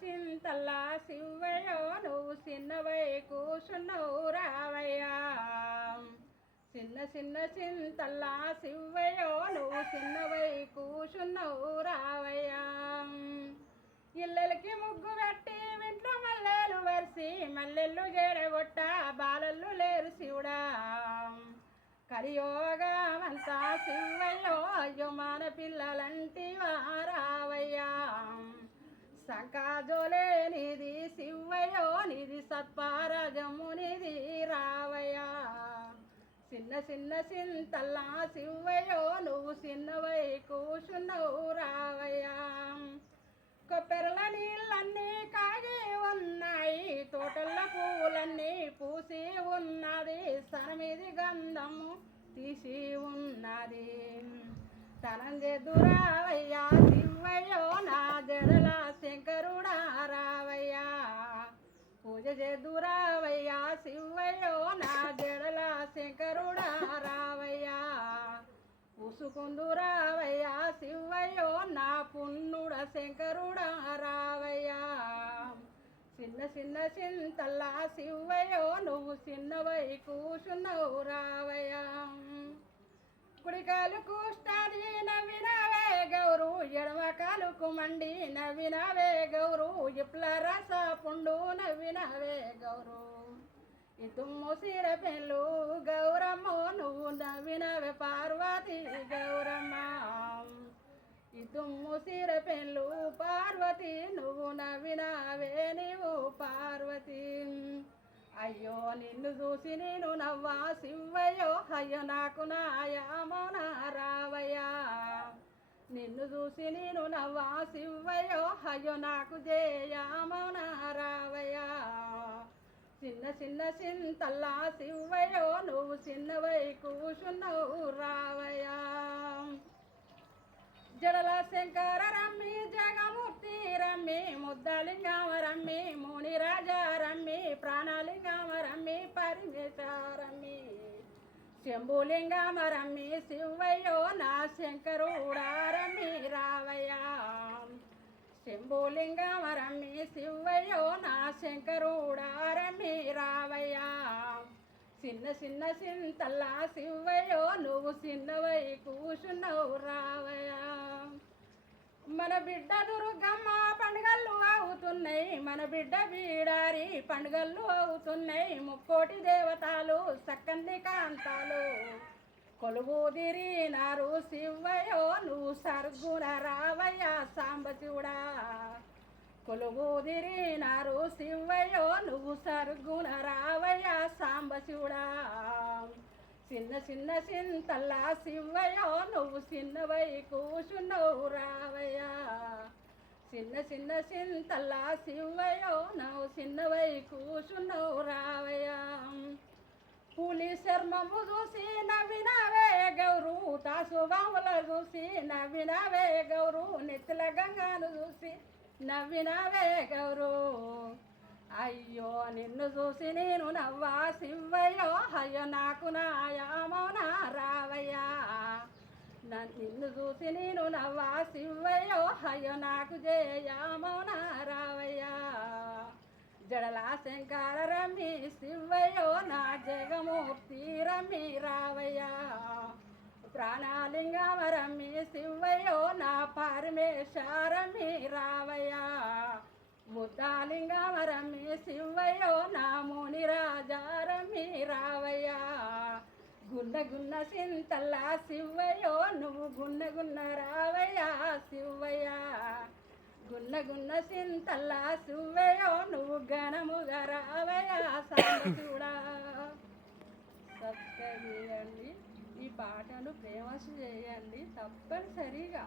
సింతల్లా శివయ్యో నువ్వు చిన్నవై కూసున్నావు రావయ్యా. చిన్న సింతల్లా శివయ్యో నువ్వు చిన్నవై కూసున్నావు రావయ్యా. ఇళ్ళకి ముగ్గు పెట్టి ఇంట్లో మల్లెలు వరిసి మల్లెళ్ళు జడగొట్ట బాలళ్ళు లేరు శివుడా. కలియోగమంతా శివయ్యో అయ్యో మన పిల్లలంటి రావయ్యా. సంకాజోలే నిధి శివయ్యో నిధి సత్పారాజము నిధి రావయ్యా. చిన్న సింతల్లా శివయ్యో నువ్వు చిన్నవై కూసున్నావు రావయ్యా. కొప్పెరల నీళ్ళన్నీ కాగి ఉన్నాయి, తోటల పువ్వులన్నీ పూసి ఉన్నది, సనమిది గంధము తీసి ఉన్నది. తనం చేదురావయ్యా శివయ్యో నా జడల శంకరుడా రావయ్యా. పూజ చేదురావయ్యా శివయ్యో నా జడల శంకరుడా రావయ్యా. పూసుకుందురావయ్యా శివయ్యో నా పుణ్ణుడ శంకరుడా రావయ్యా. చిన్న సింతల్లా శివయ్యో నువ్వు చిన్నవై కూసున్నావు రావయ్యా. కుడికాలు కూష్టాది నవ్వినవే గౌరు, ఎడమకాలుకు మండి నవ్వినవే గౌరు, ఇప్ల రస పుండు నవ్వినవే గౌరు. ఈ తుమ్ము సిర పెళ్ళు గౌరమ్మ నువ్వు నవ్వినవే పార్వతి గౌరమ్మ. ఈ తుమ్ము సిర పెళ్ళు పార్వతి నువ్వు నవ్వినవే నీవు పార్వతి. అయ్యో నిన్ను చూసి నేను నవ్వా శివయ్యో అయ్యో నాకు నాయమోన రావయ్యా. నిన్ను చూసి నేను నవ్వా శివయ్యో అయ్యో నాకు జయమోన రావయ్యా. చిన్న సింతల్లా శివయ్యో నువ్వు చిన్నవై కూసున్నావు రావయ్యా. జడల శంకర రమ్మి జగమూర్తి రమ్మి ముద్దలింగమ రమ్మి మునిరాజా రమ్మి ప్రాణలింగమ రమ్మి పరమేశ్వరమ్మి శంభులింగమ రమ్మి శివయ్యో నా శంకరుడా రమ్మి రావయ్యా. శంభులింగమ రమ్మి శివయ్యో నా శంకరుడా రమ్మి రావయ్యా. చిన్న సింతల్లా శివయ్యో నువ్వు చిన్నవై కూసున్నావు రావయ్యా. మన బిడ్డ దుర్గమ్మ పండుగలు అవుతున్నాయి, మన బిడ్డ బీడారి పండుగలు అవుతున్నాయి. ముక్కోటి దేవతలు సక్కంది కాంతాలు కొలువుదిరినారు శివయ్యో నువ్వు సర్గుణ రావయ్యా సాంబశివుడా. కొలువుదిరినారు శివయ్యో నువ్వు సర్గుణ రావయ్యా సాంబశివుడా. చిన్న సింతల్లా శివయ్యో నువ్వు చిన్నవై కూసున్నావు రావయ్యా. చిన్న సింతల్లా శివయ్యో నువ్వు చిన్నవై కూసున్నావు రావయ్యా. పులి చర్మము చూసి నవ్వినవే గౌరు, తాసుబాముల చూసి నవ్వినవే గౌరు, నెత్తిల గంగాను చూసి నవ్వినవే గౌరు. అయ్యో నిన్ను చూసి నేను నవ్వా శివయ్యో అయ్యో నాకు నాయమోన రావయ్యా. నిన్ను చూసి నేను నవ్వా శివయ్యో అయ్యో నాకు జయమోన రావయ్యా. జడల శంకర రమ్మి శివయ్యో నా జగమూర్తి రమ్మి రావయ్యా. ప్రాణలింగమ రమ్మి శివయ్యో నా పరమేశ్వరమ్మి రావయ్యా. ముద్దాలింగమ రమ్మి శివయ్యో నా మునిరాజా రమ్మి రావయ్యా. గున్న సింతల్లా శివయ్యో నువ్వు గున్న రావయ్యా శివయ్యా. గున్న సింతల్లా శివయ్యో నువ్వు ఘనముగా రావయ్యా సాంబశివుడా. సబ్స్క్రైబ్ చేయండి, ఈ పాటను ఫేమస్ చేయండి తప్పనిసరిగా.